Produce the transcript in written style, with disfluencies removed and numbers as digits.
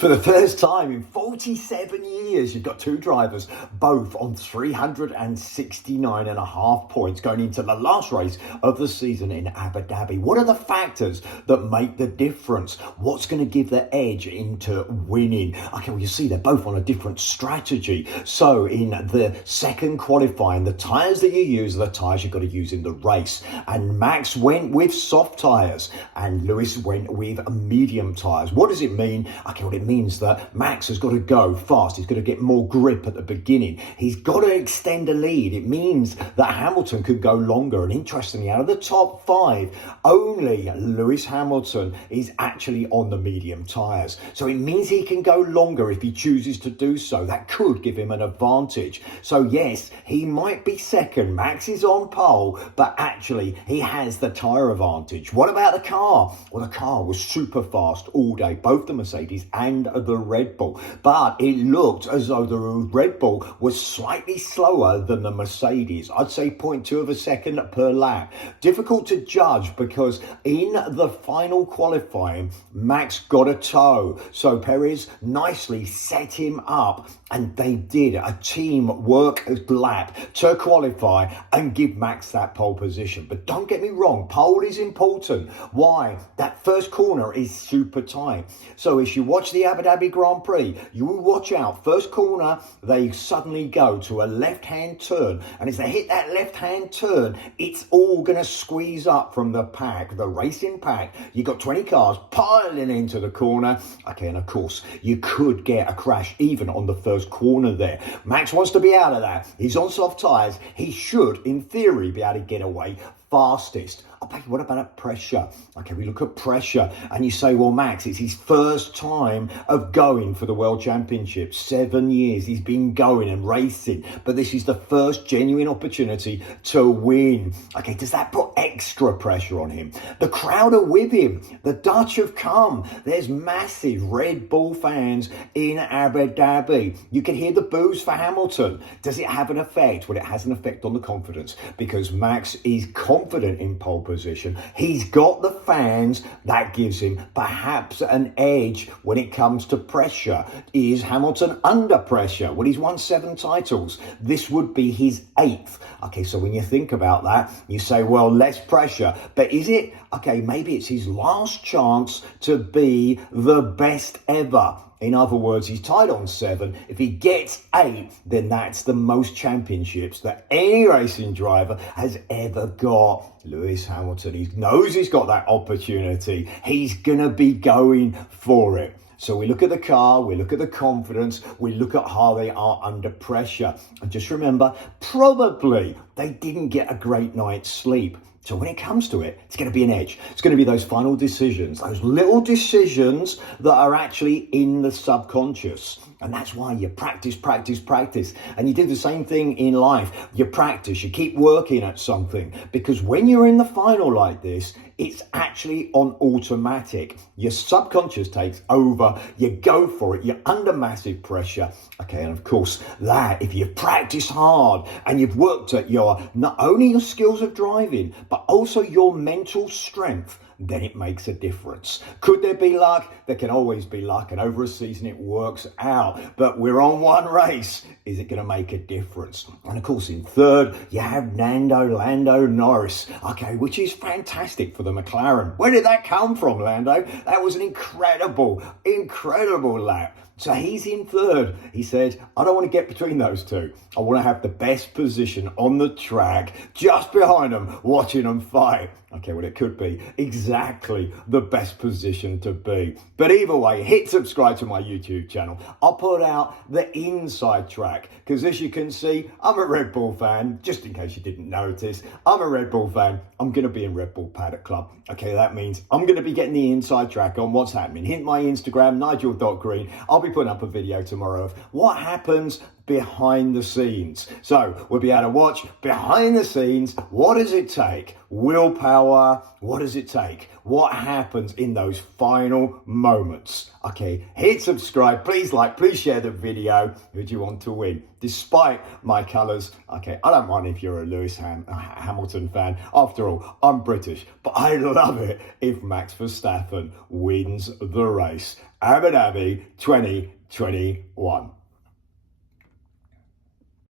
For the first time in 47 years, you've got two drivers, both on 369.5 points going into the last race of the season in Abu Dhabi. What are the factors that make the difference? What's going to give the edge into winning? Okay, well, you see, they're both on a different strategy. So in the second qualifying, the tyres that you use are the tyres you've got to use in the race. And Max went with soft tyres and Lewis went with medium tyres. What does it mean? Okay, well, it means that Max has got to go fast. He's got to get more grip at the beginning. He's got to extend a lead. It means that Hamilton could go longer. And interestingly, out of the top five, only Lewis Hamilton is actually on the medium tyres. So it means he can go longer if he chooses to do so. That could give him an advantage. So yes, he might be second. Max is on pole, but actually he has the tyre advantage. What about the car? Well, the car was super fast all day, both the Mercedes and the Red Bull. But it looked as though the Red Bull was slightly slower than the Mercedes. I'd say 0.2 of a second per lap. Difficult to judge because in the final qualifying, Max got a tow. So Perez nicely set him up and they did a team work lap to qualify and give Max that pole position. But don't get me wrong, pole is important. Why? That first corner is super tight. So as you watch the Abu Dhabi Grand Prix, you will watch out. First corner, they suddenly go to a left-hand turn. And as they hit that left-hand turn, it's all going to squeeze up from the pack, the racing pack. You've got 20 cars piling into the corner. Okay, and of course, you could get a crash even on the first corner there. Max wants to be out of that. He's on soft tyres. He should, in theory, be able to get away fastest. Okay, what about pressure? Okay, we look at pressure and you say, well, Max, it's his first time of going for the World Championship. 7 years he's been going and racing, but this is the first genuine opportunity to win. Okay, does that put extra pressure on him? The crowd are with him. The Dutch have come. There's massive Red Bull fans in Abu Dhabi. You can hear the boos for Hamilton. Does it have an effect? Well, it has an effect on the confidence because Max is confident in pole position. He's got the fans. That gives him perhaps an edge when it comes to pressure. Is Hamilton under pressure? Well, he's won 7 titles. This would be his 8th. Okay, so when you think about that, you say, well, less pressure. But is it? Okay, maybe it's his last chance to be the best ever. In other words, he's tied on 7. If he gets 8, then that's the most championships that any racing driver has ever got. Lewis Hamilton, he knows he's got that opportunity. He's going to be going for it. So we look at the car, we look at the confidence, we look at how they are under pressure. And just remember, probably they didn't get a great night's sleep. So when it comes to it, it's going to be an edge. It's going to be those final decisions, those little decisions that are actually in the subconscious. And that's why you practice. And you do the same thing in life. You practice, you keep working at something. Because when you're in the final like this, it's actually on automatic. Your subconscious takes over. You go for it. You're under massive pressure. Okay, and of course, that if you practice hard and you've worked at not only your skills of driving, but also your mental strength, then it makes a difference. Could there be luck? There can always be luck, and over a season it works out. But we're on one race. Is it going to make a difference? And of course, in third, you have Lando Norris, okay, which is fantastic for the McLaren. Where did that come from, Lando? That was an incredible lap. So he's in third. He said, I don't want to get between those two. I want to have the best position on the track, just behind them, watching them fight. Okay, well, it could be exactly the best position to be. But either way, hit subscribe to my YouTube channel. I'll put out the inside track because as you can see, I'm a Red Bull fan, just in case you didn't notice. I'm a Red Bull fan. I'm going to be in Red Bull Paddock Club. Okay, that means I'm going to be getting the inside track on what's happening. Hit my Instagram, nigel.green. I'll be putting up a video tomorrow of what happens behind the scenes. So we'll be able to watch behind the scenes. What does it take? Willpower. What does it take? What happens in those final moments? Okay, hit subscribe. Please like, please share the video. Who do you want to win? Despite my colours, okay, I don't mind if you're a Lewis Hamilton fan. After all, I'm British, but I love it if Max Verstappen wins the race. Abu Dhabi 2021.